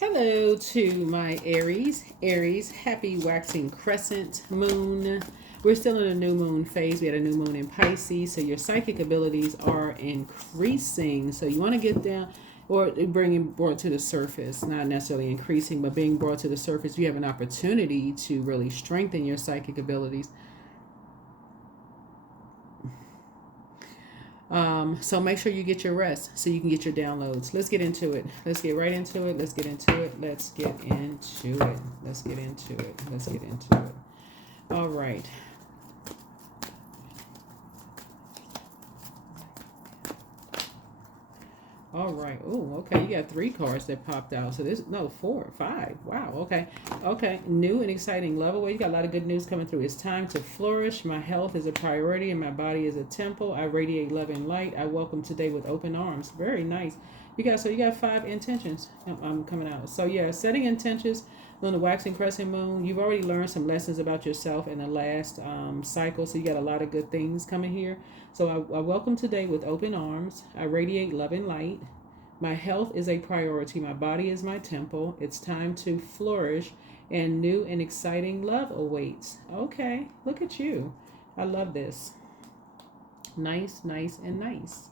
Hello to my Aries. Aries, happy waxing crescent moon. We're still in a new moon phase. We had a new moon in Pisces, so your psychic abilities are increasing. So you want to get down or bringing brought to the surface, not necessarily increasing, but being brought to the surface. You have an opportunity to really strengthen your psychic abilities. So make sure you get your rest so you can get your downloads. Let's get into it. Let's get right into it. Let's get into it. Let's get into it. Let's get into it. Let's get into it. All right. All right. Oh, okay. You got 3 cards that popped out. So this, no, 4, 5. Wow. Okay. Okay. New and exciting level. Well, you got a lot of good news coming through. It's time to flourish. My health is a priority and my body is a temple. I radiate love and light. I welcome today with open arms. Very nice. You got 5 intentions. I'm coming out. So yeah, setting intentions on the waxing crescent moon. You've already learned some lessons about yourself in the last cycle. So you got a lot of good things coming here. So I welcome today with open arms. I radiate love and light. My health is a priority. My body is my temple. It's time to flourish, and new and exciting love awaits. Okay, look at you. I love this. Nice, nice, and nice.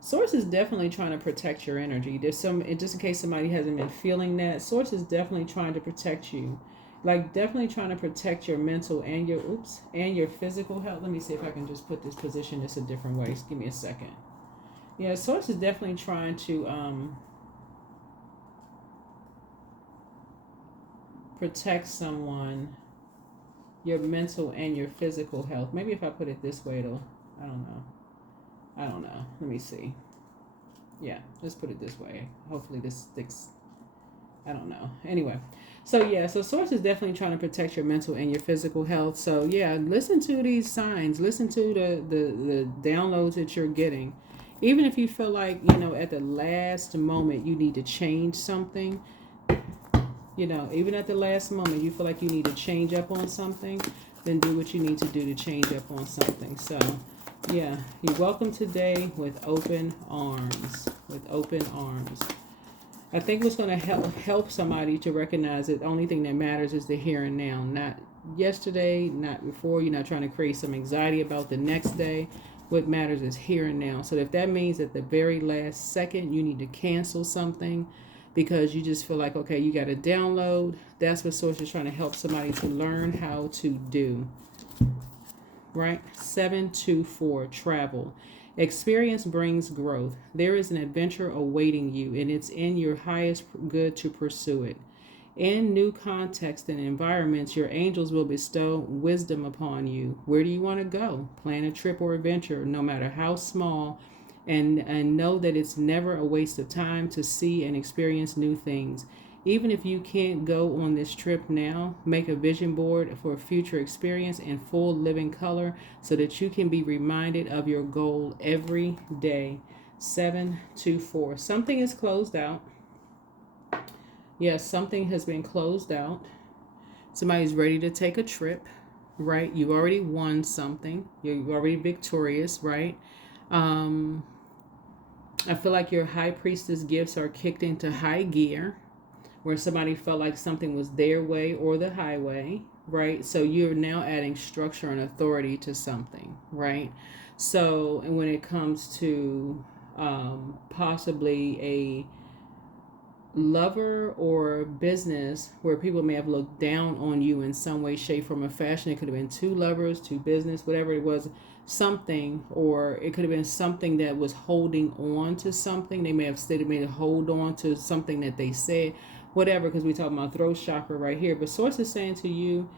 Source is definitely trying to protect your energy. There's some, just in case somebody hasn't been feeling that, Source is definitely trying to protect you. Like definitely trying to protect your mental and your physical health. Let me see if I can just put this position this a different way. Just give me a second. Yeah, Source is definitely trying to protect someone, your mental and your physical health. Maybe if I put it this way, it'll, I don't know. Let me see. Yeah, let's put it this way. Hopefully this sticks. I don't know. Anyway, so yeah, so Source is definitely trying to protect your mental and your physical health. So yeah, listen to these signs. Listen to the downloads that you're getting. Even if you feel like, at the last moment you need to change something, even at the last moment you feel like you need to change up on something, then do what you need to do to change up on something. So yeah, you're welcome today with open arms. With open arms. I think what's going to help somebody to recognize that the only thing that matters is the here and now, not yesterday, not before. You're not trying to create some anxiety about the next day. What matters is here and now. So if that means at the very last second you need to cancel something because you just feel like, okay, you got to download, that's what Source is trying to help somebody to learn how to do. Right? 724, travel. Experience brings growth. There is an adventure awaiting you, and it's in your highest good to pursue it. In new contexts and environments, your angels will bestow wisdom upon you. Where do you want to go? Plan a trip or adventure, no matter how small, and know that it's never a waste of time to see and experience new things. Even if you can't go on this trip now, make a vision board for a future experience in full living color so that you can be reminded of your goal every day. 724. Something is closed out. Yes, something has been closed out. Somebody's ready to take a trip, right? You've already won something. You're already victorious, right? I feel like your high priestess gifts are kicked into high gear, where somebody felt like something was their way or the highway, right? So you're now adding structure and authority to something, right? So, and when it comes to possibly a lover or business where people may have looked down on you in some way, shape, form, or fashion, it could have been 2 lovers, 2 business, whatever it was, something, or it could have been something that was holding on to something. They may have stated, made a hold on to something that they said, whatever, because we're talking about throat chakra right here. But Source is saying to you,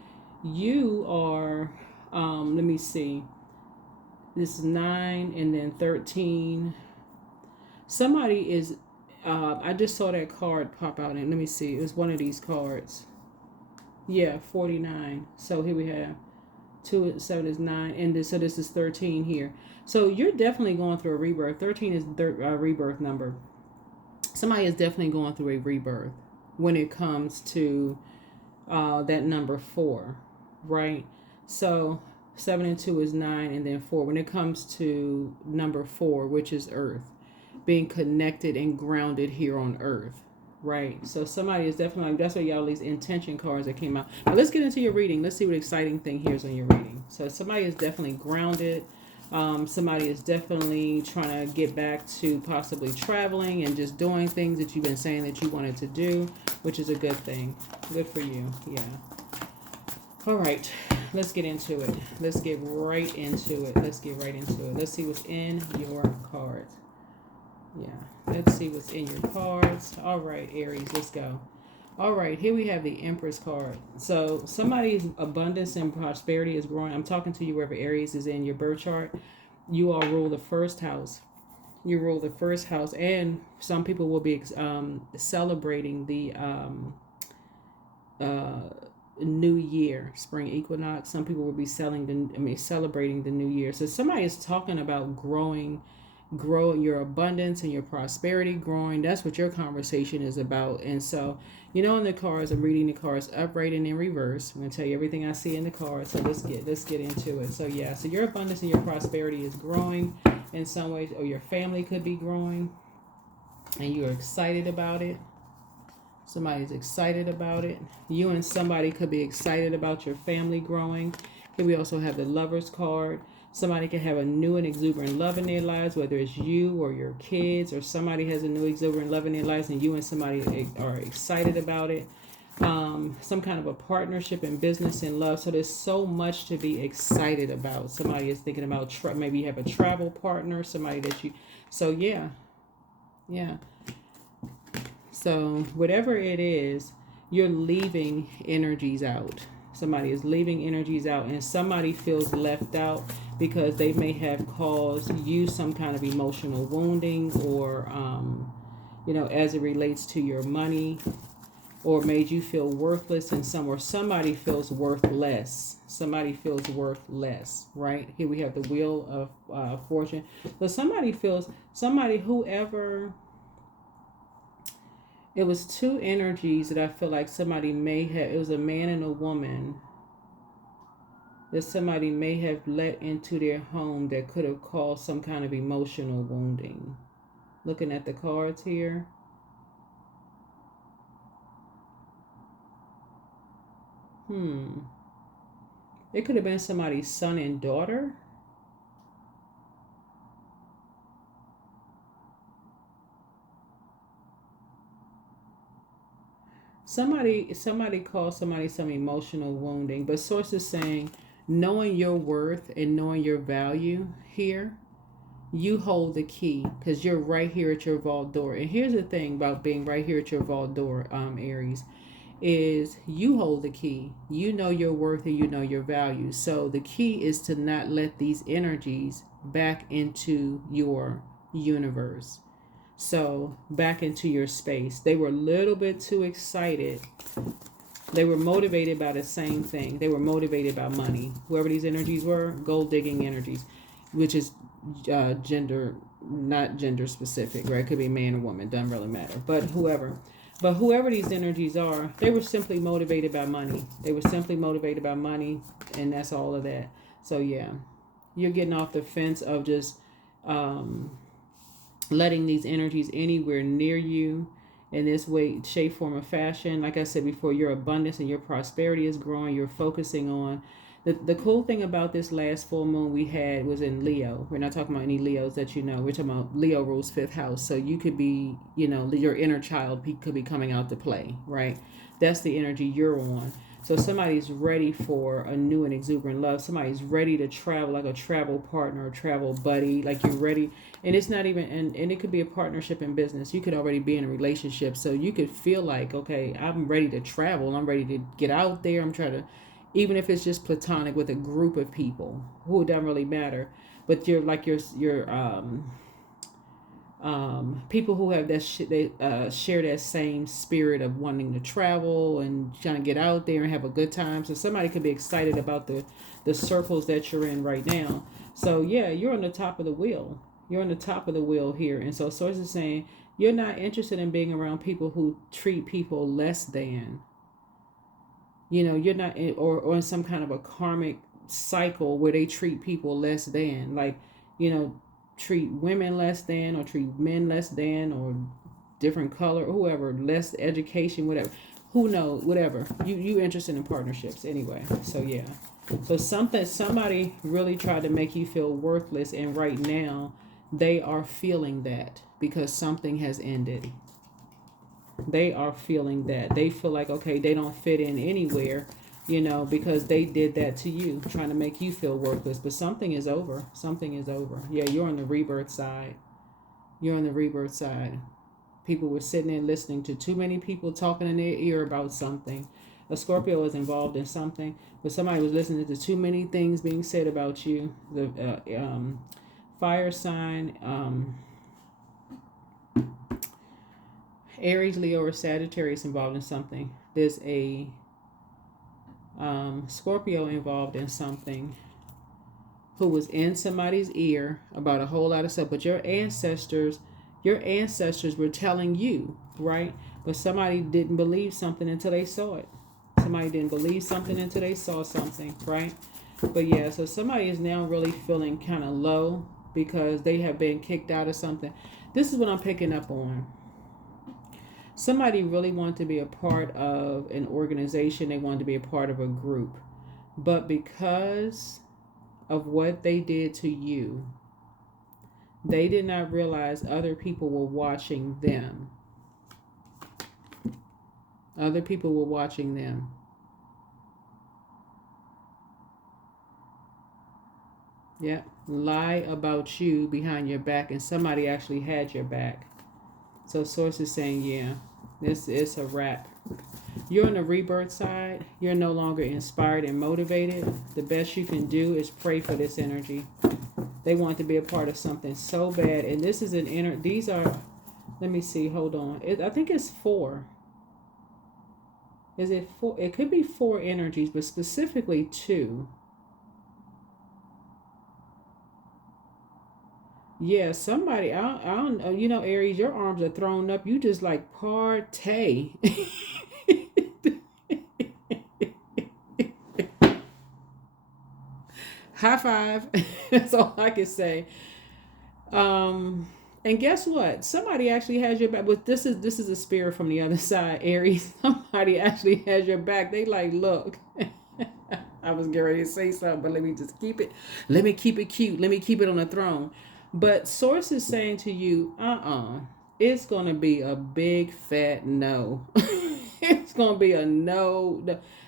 you are, let me see, this is 9 and then 13. Somebody is, I just saw that card pop out, and let me see, it was one of these cards. Yeah, 49. So here we have 2 and 7 is 9, and so this is 13 here. So you're definitely going through a rebirth. 13 is a rebirth number. Somebody is definitely going through a rebirth when it comes to that number 4, right? So 7 and 2 is 9, and then 4. When it comes to number 4, which is Earth, being connected and grounded here on Earth, Right. So somebody is definitely, that's why y'all these intention cards that came out. Now let's get into your reading. Let's see what exciting thing here is on your reading. So somebody is definitely grounded. Somebody is definitely trying to get back to possibly traveling and just doing things that you've been saying that you wanted to do, which is a good thing. Good for you. Yeah. All right. Let's get into it. Let's get right into it. Let's get right into it. Let's see what's in your cards. Yeah, let's see what's in your cards. All right, Aries, let's go. All right, here we have the Empress card. So somebody's abundance and prosperity is growing. I'm talking to you wherever Aries is in your birth chart. You all rule the first house. You rule the first house, and some people will be celebrating the new year, spring equinox. Some people will be celebrating the new year. So somebody is talking about grow your abundance and your prosperity growing. That's what your conversation is about. And so, in the cards, I'm reading the cards upright and in reverse. I'm going to tell you everything I see in the cards. So let's get into it. So yeah, so your abundance and your prosperity is growing in some ways, or your family could be growing and you're excited about it. Somebody's excited about it. You and somebody could be excited about your family growing. Here we also have the Lover's card. Somebody can have a new and exuberant love in their lives, whether it's you or your kids, or somebody has a new exuberant love in their lives and you and somebody are excited about it. Some kind of a partnership in business and love. So there's so much to be excited about. Somebody is thinking about, maybe you have a travel partner, somebody that you, so yeah. So whatever it is, you're leaving energies out. Somebody is leaving energies out, and somebody feels left out because they may have caused you some kind of emotional wounding, or as it relates to your money, or made you feel worthless in some, or somebody feels worthless. Somebody feels worthless, right? Here we have the Wheel of Fortune. So whoever. It was two energies that I feel like somebody may have, it was a man and a woman that somebody may have let into their home that could have caused some kind of emotional wounding. Looking at the cards here. It could have been somebody's son and daughter. Somebody called somebody some emotional wounding, but sources saying knowing your worth and knowing your value here, you hold the key because you're right here at your vault door. And here's the thing about being right here at your vault door, Aries, is you hold the key. You know your worth and you know your value. So the key is to not let these energies back into your universe. So back into your space. They were a little bit too excited. They were motivated by the same thing. They were motivated by money. Whoever these energies were, gold digging energies, which is gender, not gender specific, right? It could be man or woman, doesn't really matter. But whoever these energies are, they were simply motivated by money. They were simply motivated by money, and that's all of that. So yeah, you're getting off the fence of just letting these energies anywhere near you in this way, shape, form, or fashion. Like I said before, your abundance and your prosperity is growing. You're focusing on the cool thing about this last full moon we had was in Leo. We're not talking about any Leos that you know. We're talking about Leo rules 5th house. So you could be, your inner child could be coming out to play, right? That's the energy you're on. So somebody's ready for a new and exuberant love. Somebody's ready to travel, like a travel partner, a travel buddy, like you're ready. And it's not even, and it could be a partnership in business. You could already be in a relationship. So you could feel like, okay, I'm ready to travel. I'm ready to get out there. I'm trying to, even if it's just platonic with a group of people who it doesn't really matter. But you're like, people who have that they share that same spirit of wanting to travel and trying to get out there and have a good time. So somebody could be excited about the circles that you're in right now. So yeah, you're on the top of the wheel. You're on the top of the wheel here. And so sources is saying you're not interested in being around people who treat people less than. You're not in, or in some kind of a karmic cycle where they treat people less than, like, treat women less than, or treat men less than, or different color, whoever, less education, whatever. Who knows, whatever. You interested in partnerships anyway. So yeah. So somebody really tried to make you feel worthless, and right now they are feeling that because something has ended. They are feeling that. They feel like, okay, they don't fit in anywhere, because they did that to you, trying to make you feel worthless. But something is over. Something is over. Yeah, you're on the rebirth side. You're on the rebirth side. People were sitting there listening to too many people talking in their ear about something. A Scorpio is involved in something, but somebody was listening to too many things being said about you. The fire sign, Aries, Leo, or Sagittarius involved in something. There's a Scorpio involved in something who was in somebody's ear about a whole lot of stuff, but your ancestors were telling you, right? But somebody didn't believe something until they saw it. Somebody didn't believe something until they saw something, right? But yeah, so somebody is now really feeling kind of low because they have been kicked out of something. This is what I'm picking up on. Somebody really wanted to be a part of an organization. They wanted to be a part of a group. But because of what they did to you, they did not realize other people were watching them. Other people were watching them. Yeah. Lie about you behind your back, and somebody actually had your back. So Source is saying, yeah, this is a wrap. You're on the rebirth side. You're no longer inspired and motivated. The best you can do is pray for this energy. They want to be a part of something so bad. And this is these are, let me see, hold on. I think it's 4. Is it 4? It could be 4 energies, but specifically 2. Yeah, somebody, I don't know, Aries, your arms are thrown up. You just like partay. High five. That's all I can say. And guess what? Somebody actually has your back. But this is a spirit from the other side, Aries. Somebody actually has your back. They like, look. I was getting ready to say something, but let me just keep it. Let me keep it cute. Let me keep it on the throne. But Source is saying to you, it's going to be a big fat no. It's going to be a no.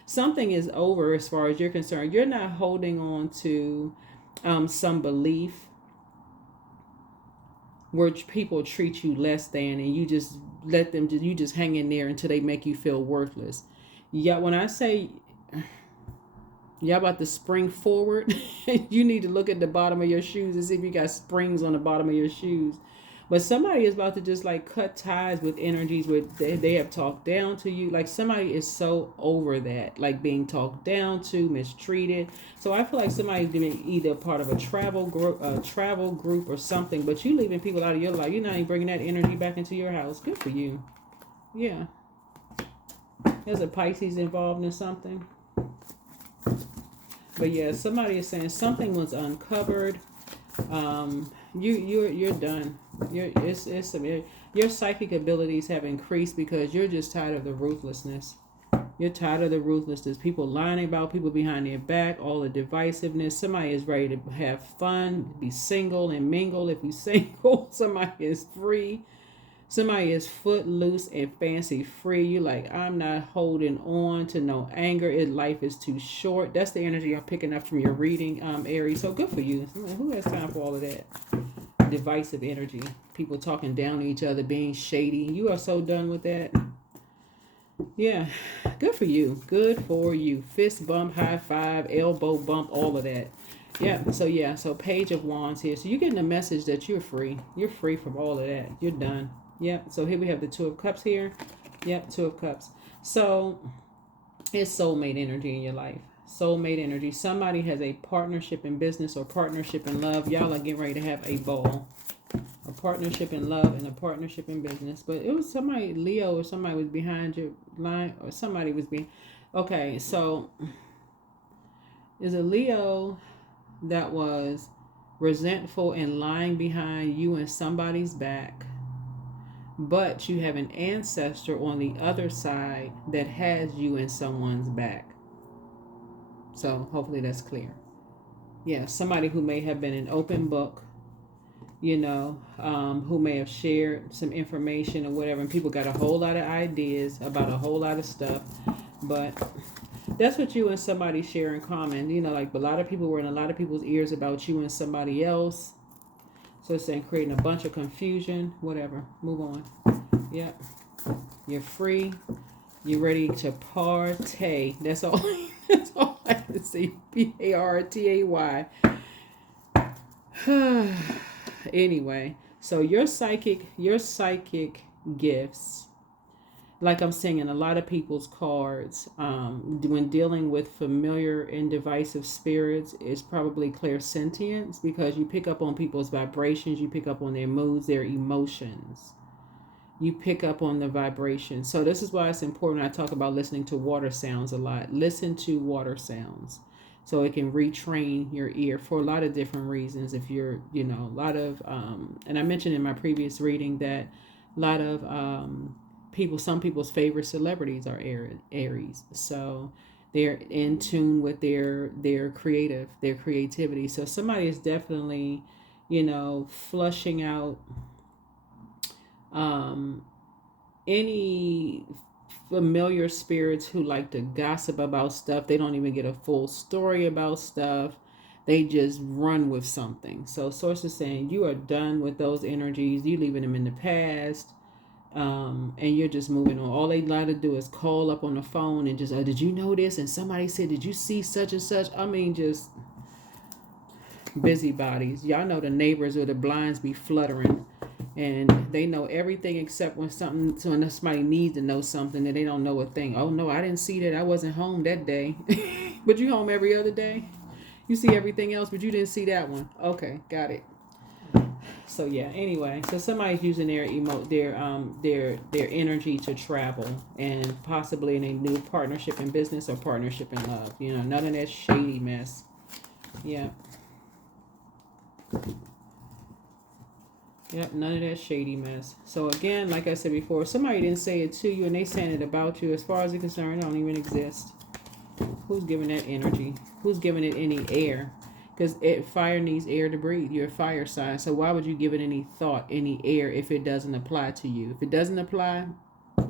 Something is over as far as you're concerned. You're not holding on to some belief where people treat you less than, and you just let them, you just hang in there until they make you feel worthless. Yeah, when I say y'all about to spring forward, you need to look at the bottom of your shoes and see if you got springs on the bottom of your shoes. But somebody is about to just like cut ties with energies where they have talked down to you. Like somebody is so over that, like being talked down to, mistreated. So I feel like somebody's being either part of a travel group or something. But you leaving people out of your life. You're not even bringing that energy back into your house. Good for you. Yeah. There's a Pisces involved in something. But yeah, somebody is saying something was uncovered. You're done. Your psychic abilities have increased because you're just tired of the ruthlessness. You're tired of the ruthlessness. People lying about people behind their back, all the divisiveness. Somebody is ready to have fun, be single and mingle if you're single. Somebody is free. Somebody is footloose and fancy free. You like, I'm not holding on to no anger. Life is too short. That's the energy I'm picking up from your reading, Aries. So good for you. Who has time for all of that? Divisive energy. People talking down to each other, being shady. You are so done with that. Yeah. Good for you. Good for you. Fist bump, high five, elbow bump, all of that. Yeah. So Page of Wands here. So you're getting a message that you're free. You're free from all of that. You're done. Yeah, so here we have the 2 of Cups here. Yep, 2 of Cups. So it's soulmate energy in your life. Soulmate energy. Somebody has a partnership in business or partnership in love. Y'all are getting ready to have a ball. A partnership in love and a partnership in business. But it was somebody, Leo, or somebody was behind your line, or somebody was being... Okay, so is a Leo that was resentful and lying behind you and somebody's back. but you have an ancestor on the other side that has you in someone's back. So hopefully that's clear. Yeah, somebody who may have been an open book, who may have shared some information or whatever, and people got a whole lot of ideas about a whole lot of stuff, but that's what you and somebody share in common. Like a lot of people were in a lot of people's ears about you and somebody else. So it's saying creating a bunch of confusion, whatever. Move on. Yep. You're free. You're ready to partay. That's all. That's all I can say. Partay. Anyway, so your psychic gifts, like I'm saying in a lot of people's cards, when dealing with familiar and divisive spirits, is probably clairsentience, because you pick up on people's vibrations, you pick up on their moods, their emotions. You pick up on the vibration. So this is why it's important. I talk about listening to water sounds a lot. Listen to water sounds so it can retrain your ear for a lot of different reasons. If you're, a lot of, and I mentioned in my previous reading that a lot of some people's favorite celebrities are Aries. So they're in tune with their creativity. So somebody is definitely, flushing out any familiar spirits who like to gossip about stuff. They don't even get a full story about stuff. They just run with something. So source is saying you are done with those energies. You leaving them in the past. And you're just moving on. All they like to do is call up on the phone and just, did you know this? And somebody said, did you see such and such? I mean, just busybodies. Y'all know the neighbors or the blinds be fluttering. And they know everything except when somebody needs to know something that they don't know a thing. Oh no, I didn't see that. I wasn't home that day. But you home every other day. You see everything else, but you didn't see that one. Okay, got it. So yeah. Anyway, so somebody's using their energy to travel, and possibly in a new partnership in business or partnership in love. None of that shady mess. Yeah. Yep, none of that shady mess. So again, like I said before, somebody didn't say it to you and they saying it about you. As far as you're concerned, it don't even exist. Who's giving that energy? Who's giving it any air? Because fire needs air to breathe. You're a fire sign. So why would you give it any thought, any air, if it doesn't apply to you? If it doesn't apply,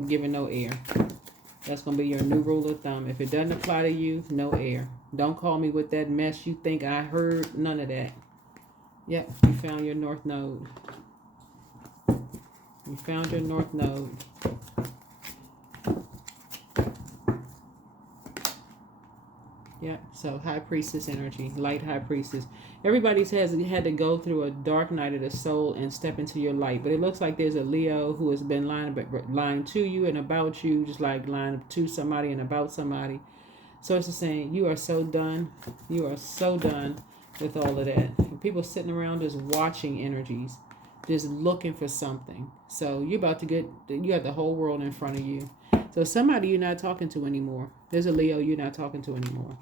give it no air. That's going to be your new rule of thumb. If it doesn't apply to you, no air. Don't call me with that mess you think I heard. None of that. Yep, you found your north node. You found your north node. Yep, so high priestess energy, light high priestess. Everybody's had to go through a dark night of the soul and step into your light. But it looks like there's a Leo who has been lying to you and about you, just like lying to somebody and about somebody. So it's just saying you are so done. You are so done with all of that. And people sitting around just watching energies, just looking for something. So you got the whole world in front of you. So somebody you're not talking to anymore. There's a Leo you're not talking to anymore.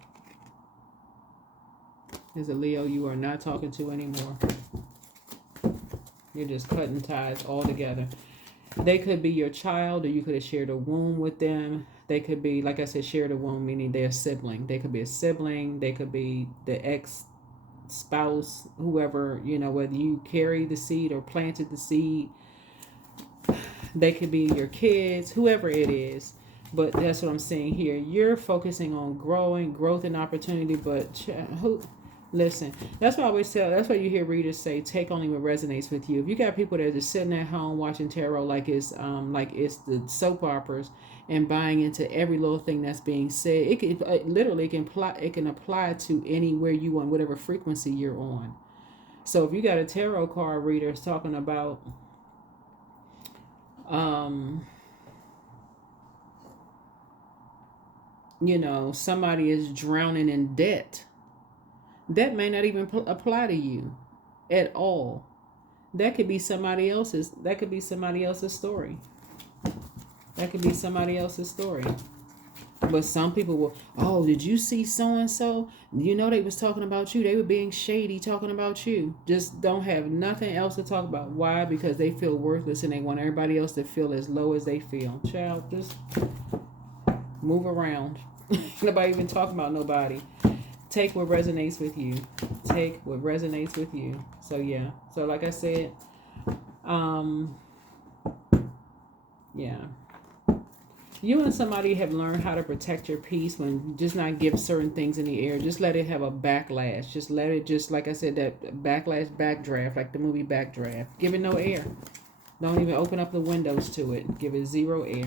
There's a Leo you are not talking to anymore. You're just cutting ties altogether. They could be your child, or you could have shared a womb with them. They could be, like I said, shared a womb, meaning they're a sibling. They could be a sibling. They could be the ex-spouse, whoever, whether you carried the seed or planted the seed. They could be your kids, whoever it is. But that's what I'm saying here. You're focusing on growth and opportunity. But listen, that's why I always tell. That's why you hear readers say, "Take only what resonates with you." If you got people that are just sitting at home watching tarot like it's the soap operas and buying into every little thing that's being said, it can apply to anywhere you want, whatever frequency you're on. So if you got a tarot card reader talking about somebody is drowning in debt, that may not even apply to you at all. That could be somebody else's. That could be somebody else's story. That could be somebody else's story. But some people will, oh, did you see so-and-so? You know they was talking about you. They were being shady talking about you. Just don't have nothing else to talk about. Why? Because they feel worthless and they want everybody else to feel as low as they feel. Child, just move around. Nobody even talking about nobody. Take what resonates with you. Take what resonates with you. So yeah. So like I said, yeah. You and somebody have learned how to protect your peace when just not give certain things in the air. Just let it have a backlash. Just let it, just like I said, that backlash, backdraft, like the movie Backdraft. Give it no air. Don't even open up the windows to it. Give it zero air.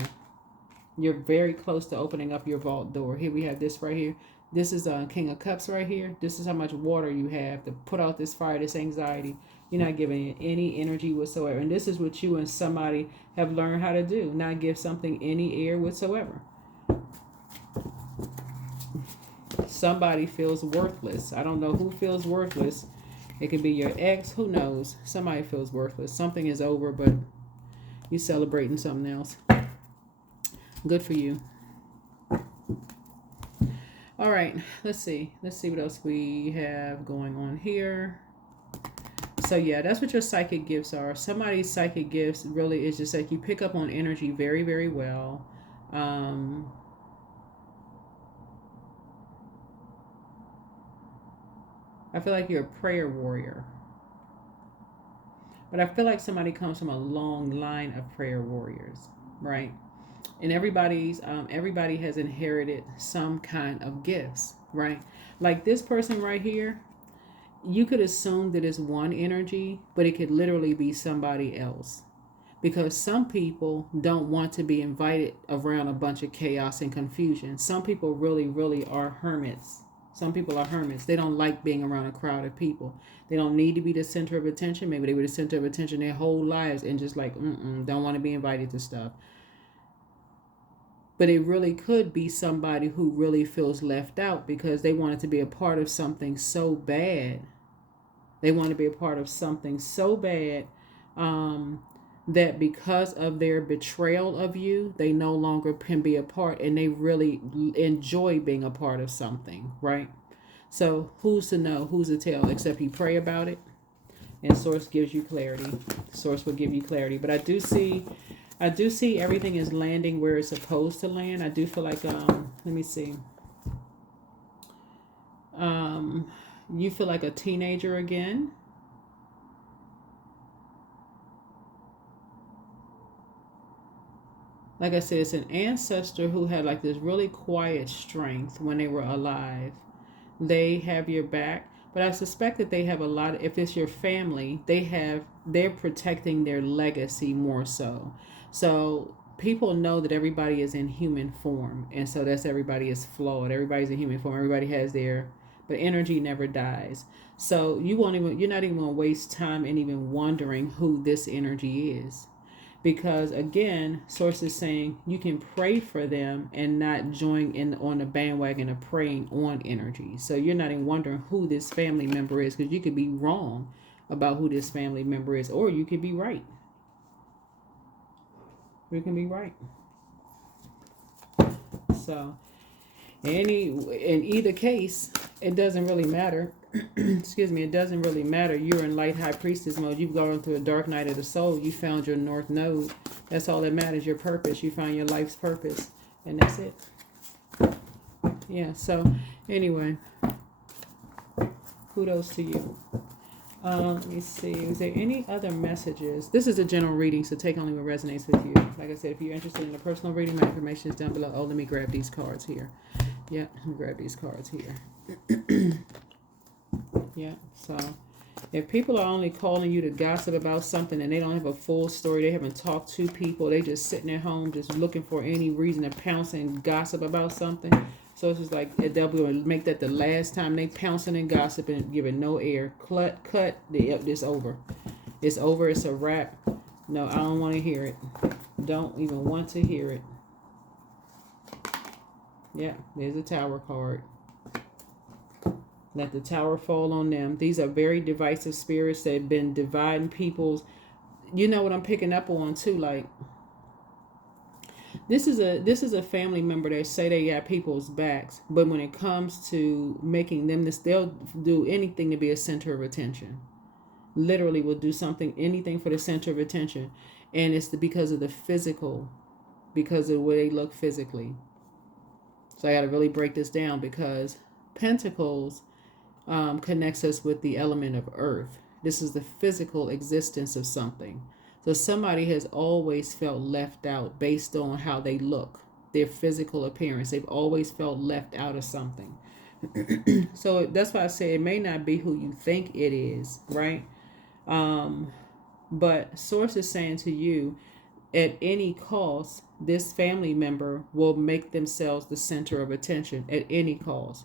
You're very close to opening up your vault door. Here we have this right here. This is King of Cups right here. This is how much water you have to put out this fire, this anxiety. You're not giving it any energy whatsoever. And this is what you and somebody have learned how to do. Not give something any air whatsoever. Somebody feels worthless. I don't know who feels worthless. It could be your ex. Who knows? Somebody feels worthless. Something is over, but you're celebrating something else. Good for you. All right, let's see what else we have going on here. So yeah, that's what your psychic gifts are. Somebody's psychic gifts really is just like you pick up on energy very, very well. I feel like you're a prayer warrior. But I feel like somebody comes from a long line of prayer warriors, right? And everybody has inherited some kind of gifts, right? Like this person right here, you could assume that it's one energy, but it could literally be somebody else. Because some people don't want to be invited around a bunch of chaos and confusion. Some people really, really are hermits. Some people are hermits. They don't like being around a crowd of people. They don't need to be the center of attention. Maybe they were the center of attention their whole lives and just like, don't want to be invited to stuff. But it really could be somebody who really feels left out because they wanted to be a part of something so bad. They want to be a part of something so bad that because of their betrayal of you, they no longer can be a part, and they really enjoy being a part of something, right? So who's to know, who's to tell, except you pray about it and source gives you clarity. Source will give you clarity. But I do see everything is landing where it's supposed to land. I do feel like, let me see. You feel like a teenager again. Like I said, it's an ancestor who had like this really quiet strength when they were alive. They have your back, but I suspect that they have a lot if it's your family, they're protecting their legacy more so. So people know that everybody is in human form, and so that's everybody is flawed. Everybody's in human form. Everybody has but energy never dies. So you're not even gonna waste time in even wondering who this energy is. Because again, source is saying you can pray for them and not join in on the bandwagon of praying on energy. So you're not even wondering who this family member is, because you could be wrong about who this family member is, or you could be right. You can be right. So in either case, it doesn't really matter. Excuse me, it doesn't really matter. You're in light high priestess mode. You've gone through a dark night of the soul. You found your north node. That's all that matters, your purpose. You found your life's purpose. And that's it. Yeah, so anyway, kudos to you. Let me see. Is there any other messages? This is a general reading, so take only what resonates with you. Like I said, if you're interested in a personal reading, my information is down below. Oh, let me grab these cards here. Yeah, let me grab these cards here. Yeah, so if people are only calling you to gossip about something and they don't have a full story, they haven't talked to people, they just sitting at home just looking for any reason to pounce and gossip about something. So it's just like they'll make that the last time they pouncing and gossiping and giving no air. Cut. It's over. It's over. It's a wrap. No, I don't want to hear it. Don't even want to hear it. Yeah, there's a Tower card. Let the tower fall on them. These are very divisive spirits that have been dividing people's. You know what I'm picking up on too? Like, This is a family member that say they got people's backs, but when it comes to making them this, they'll do anything to be a center of attention. Literally will do something, anything for the center of attention. And it's because of the physical, because of the way they look physically. So I got to really break this down, because Pentacles connects us with the element of earth. This is the physical existence of something. So somebody has always felt left out based on how they look, their physical appearance. They've always felt left out of something. So that's why I say it may not be who you think it is, right? But Source is saying to you, at any cost, this family member will make themselves the center of attention at any cost.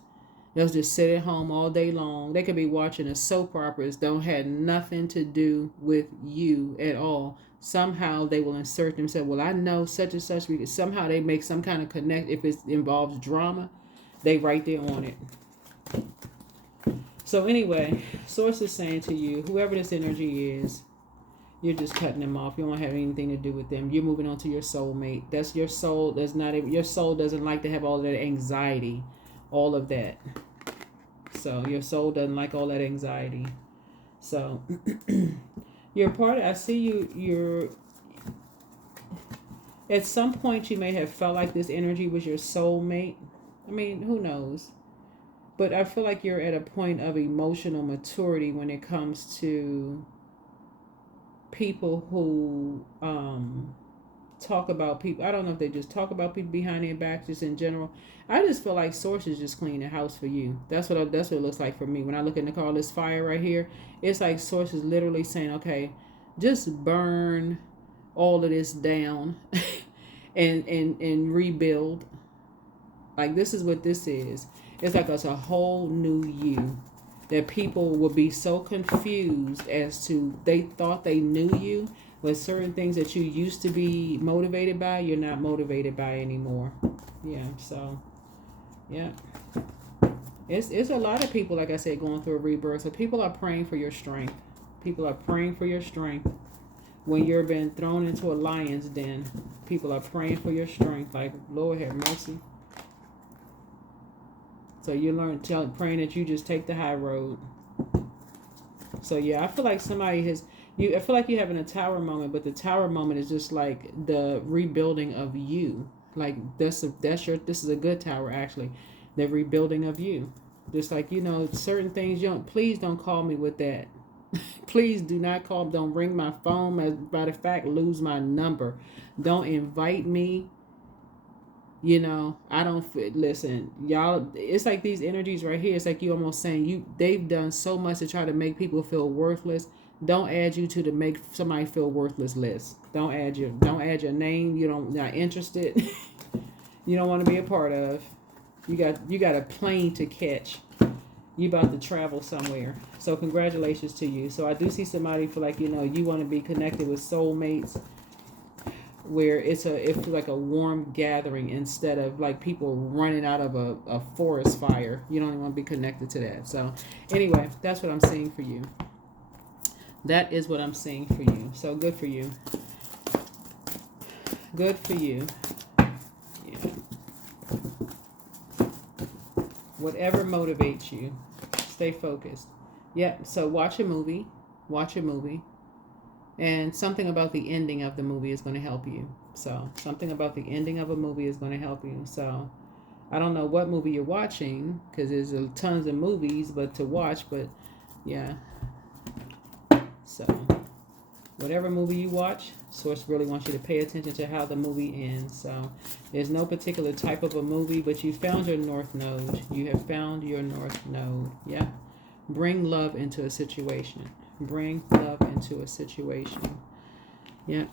They'll just sit at home all day long. They could be watching a soap operas, don't have nothing to do with you at all. Somehow they will insert themselves. Well, I know such and such. Because somehow they make some kind of connect. If it involves drama, they right there on it. So anyway, Source is saying to you, whoever this energy is, you're just cutting them off. You don't have anything to do with them. You're moving on to your soulmate. That's your soul. That's not your soul. Doesn't like to have all that anxiety, all of that. So your soul doesn't like all that anxiety. So you're part of, I see you're at some point you may have felt like this energy was your soulmate. I mean, who knows? But I feel like you're at a point of emotional maturity when it comes to people who talk about people. I don't know if they just talk about people behind their backs, just in general. I just feel like Source is just cleaning the house for you. That's what it looks like for me. When I look at all this fire right here, it's like Source is literally saying, okay, just burn all of this down and rebuild. Like, this is what this is. It's like it's a whole new you. That people will be so confused as to, they thought they knew you, but certain things that you used to be motivated by, you're not motivated by anymore. Yeah, so, yeah. It's a lot of people, like I said, going through a rebirth. So people are praying for your strength. People are praying for your strength. When you're being thrown into a lion's den, people are praying for your strength. Like, Lord have mercy. So you praying that you just take the high road. So yeah, I feel like somebody I feel like you're having a tower moment, but the tower moment is just like the rebuilding of you. Like this is a good tower actually. The rebuilding of you. Just like, certain things, please don't call me with that. Please do not call, don't ring my phone. As a matter of fact, lose my number. Don't invite me. I don't listen, y'all. It's like these energies right here. It's like you almost saying they've done so much to try to make people feel worthless. Don't add you to the make somebody feel worthless list. Don't add your name. Not interested. You don't want to be a part of. You got a plane to catch. You about to travel somewhere. So congratulations to you. So I do see somebody feel like you want to be connected with soulmates, where it's like a warm gathering instead of like people running out of a forest fire. You don't even want to be connected to that. So anyway, that's what I'm seeing for you. That is what I'm seeing for you. So good for you. Good for you. Yeah. Whatever motivates you, stay focused. Yep. So watch a movie. And something about the ending of the movie is going to help you. So something about the ending of a movie is going to help you. So I don't know what movie you're watching, because there's tons of movies but to watch. But yeah. So whatever movie you watch, Source really wants you to pay attention to how the movie ends. So there's no particular type of a movie, but you found your North Node. You have found your North Node. Yeah. Bring love into a situation. Bring love into a situation. Yeah.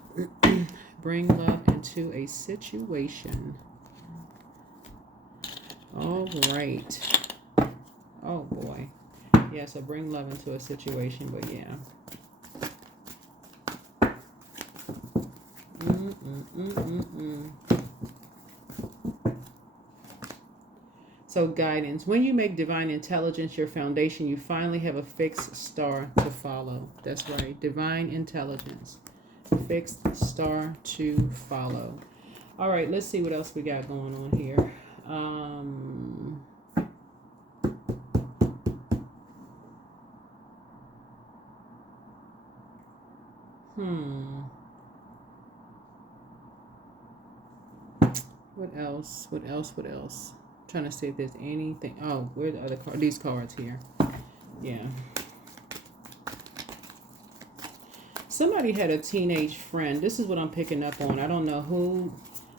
Bring love into a situation. All right. Oh, boy. Yeah, so bring love into a situation, but yeah. So guidance. When you make divine intelligence your foundation, you finally have a fixed star to follow. That's right. Divine intelligence. Fixed star to follow. All right, let's see what else we got going on here. What else? What else? What else? I'm trying to see if there's anything. Oh, where are the other cards? These cards here. Yeah. Somebody had a teenage friend. This is what I'm picking up on. I don't know who,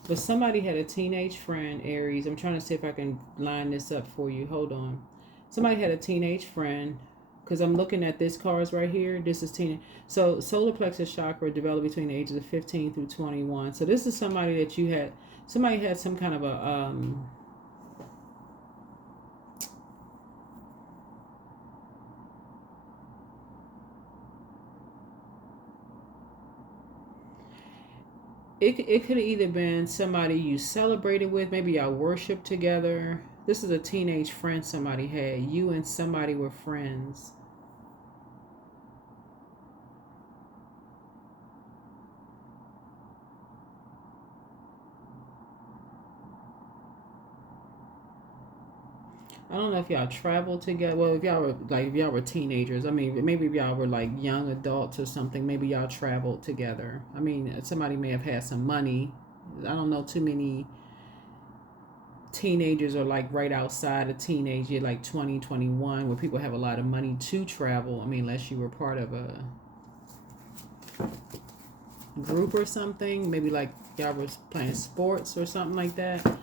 but somebody had a teenage friend, Aries. I'm trying to see if I can line this up for you. Hold on. Somebody had a teenage friend, because I'm looking at this cards right here. This is teenage. So solar plexus chakra developed between the ages of 15 through 21. So this is somebody that you had. Somebody had some kind of a it could have either been somebody you celebrated with, maybe y'all worshiped together. This is a teenage friend somebody had. You and somebody were friends. I don't know if y'all traveled together. Well, if y'all were teenagers, I mean, maybe if y'all were like young adults or something, maybe y'all traveled together. I mean, somebody may have had some money. I don't know too many teenagers are like right outside of teenage year, like 20, 21, where people have a lot of money to travel. I mean, unless you were part of a group or something, maybe like y'all was playing sports or something like that.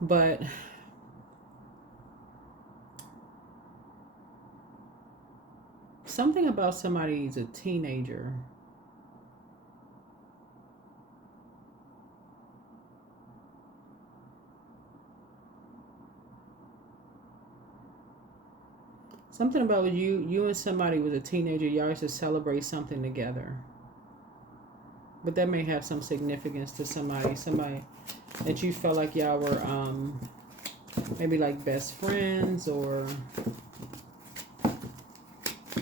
But something about somebody's a teenager. Something about you and somebody was a teenager, y'all used to celebrate something together. But that may have some significance to somebody that you felt like y'all were maybe like best friends, or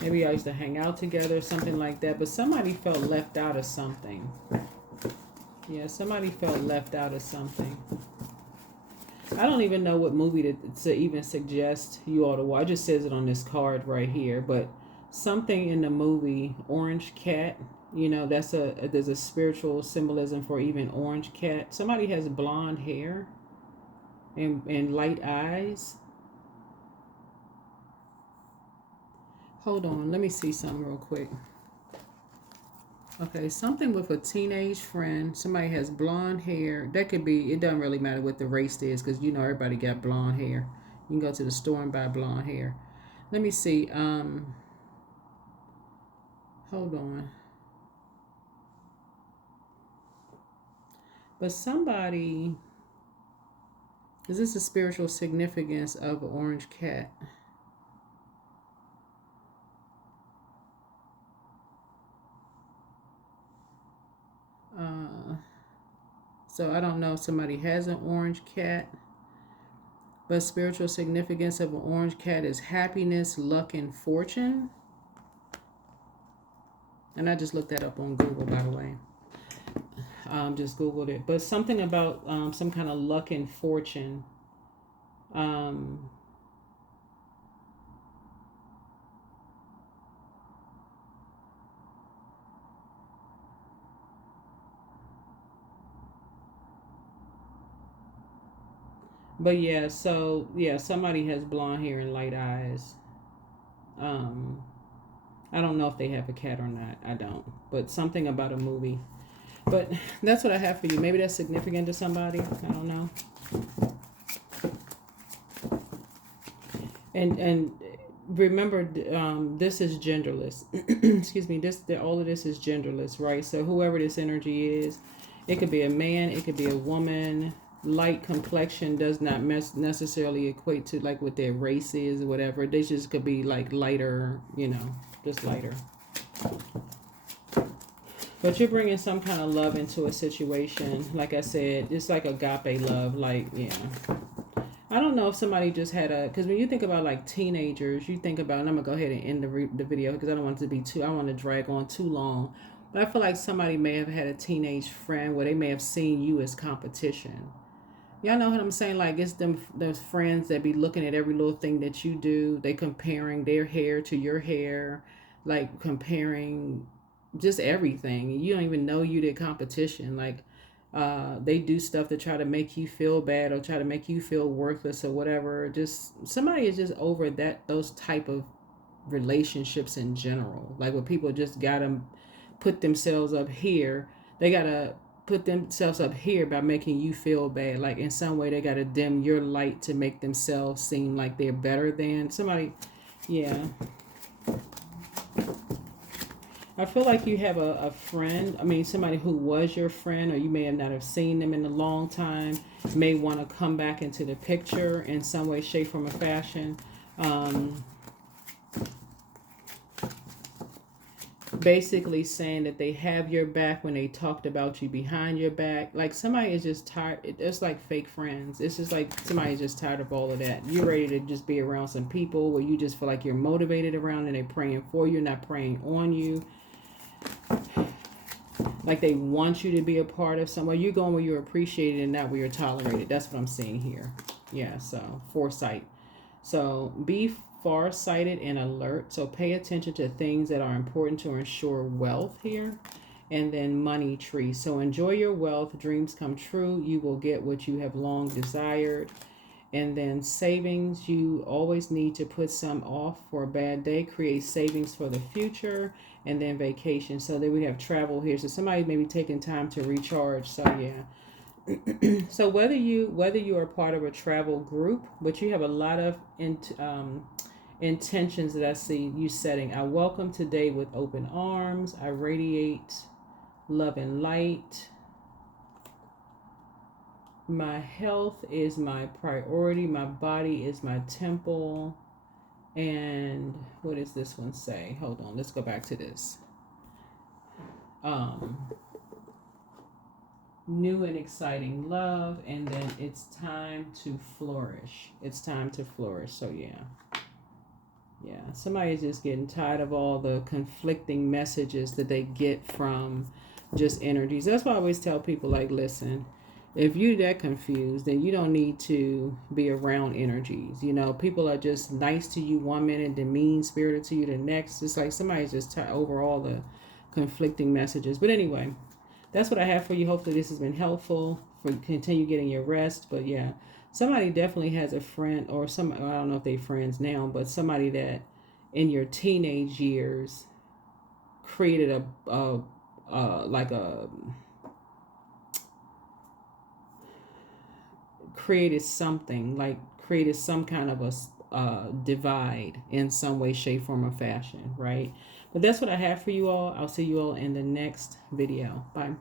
maybe y'all used to hang out together, something like that. But somebody felt left out of something. Yeah, somebody felt left out of something. I don't even know what movie to even suggest you ought to watch. It just says it on this card right here. But something in the movie Orange Cat, you know, there's a spiritual symbolism for even Orange Cat. Somebody has blonde hair and light eyes. Hold on, let me see something real quick. Okay, something with a teenage friend. Somebody has blonde hair. That could be, it doesn't really matter what the race is, because you know everybody got blonde hair. You can go to the store and buy blonde hair. Let me see. Hold on. But somebody, is this a spiritual significance of an orange cat? So I don't know if somebody has an orange cat, but spiritual significance of an orange cat is happiness, luck, and fortune. And I just looked that up on Google, by the way. Just Googled it. But something about some kind of luck and fortune. But yeah, so yeah, somebody has blonde hair and light eyes. I don't know if they have a cat or not. I don't. But something about a movie. But that's what I have for you. Maybe that's significant to somebody. I don't know. And remember, this is genderless. Excuse me. All of this is genderless, right? So whoever this energy is, it could be a man, it could be a woman. Light complexion does not necessarily equate to like what their race is or whatever. They just could be like lighter, you know, just lighter. But you're bringing some kind of love into a situation. Like I said, it's like agape love. Like, yeah. I don't know if somebody just had because when you think about like teenagers, you think about, and I'm going to go ahead and end the video because I don't want it to be I don't want to drag on too long. But I feel like somebody may have had a teenage friend where they may have seen you as competition. Y'all know what I'm saying? Like it's them those friends that be looking at every little thing that you do. They comparing their hair to your hair, like comparing just everything. You don't even know you did competition. Like they do stuff to try to make you feel bad or try to make you feel worthless or whatever. Just somebody is just over that those type of relationships in general. Like where people just gotta put themselves up here. They gotta put themselves up here by making you feel bad. Like in some way they gotta dim your light to make themselves seem like they're better than somebody. Yeah. I feel like you have a friend, I mean somebody who was your friend or you may have not have seen them in a long time, may want to come back into the picture in some way, shape, form, or fashion. Basically saying that they have your back when they talked about you behind your back. Like somebody is just tired. It's like fake friends. It's just like somebody's just tired of all of that. You're ready to just be around some people where you just feel like you're motivated around and they're praying for you, not praying on you. Like they want you to be a part of somewhere. You're going where you're appreciated and not where you're tolerated. That's what I'm seeing here. Yeah, so foresight. So be far-sighted and alert. So pay attention to things that are important to ensure wealth here. And then money tree. So enjoy your wealth. Dreams come true. You will get what you have long desired. And then savings, you always need to put some off for a bad day. Create savings for the future. And then vacation. So then we have travel here. So somebody may be taking time to recharge. So yeah. So whether you are part of a travel group, but you have a lot of intentions that I see you setting. I welcome today with open arms. I radiate love and light. My health is my priority. My body is my temple. And what does this one say? Hold on, let's go back to this. New and exciting love, and then it's time to flourish. It's time to flourish. So yeah, somebody's just getting tired of all the conflicting messages that they get from just energies. That's why I always tell people, like, listen, if you're that confused, then you don't need to be around energies. You know, people are just nice to you one minute, then mean spirited to you the next. It's like somebody's just over all the conflicting messages. But anyway, that's what I have for you. Hopefully this has been helpful for continue getting your rest. But yeah, somebody definitely has a friend or some, I don't know if they're friends now, but somebody that in your teenage years created created something, like created some kind of a divide in some way, shape, form, or fashion, right? But that's what I have for you all. I'll see you all in the next video. Bye.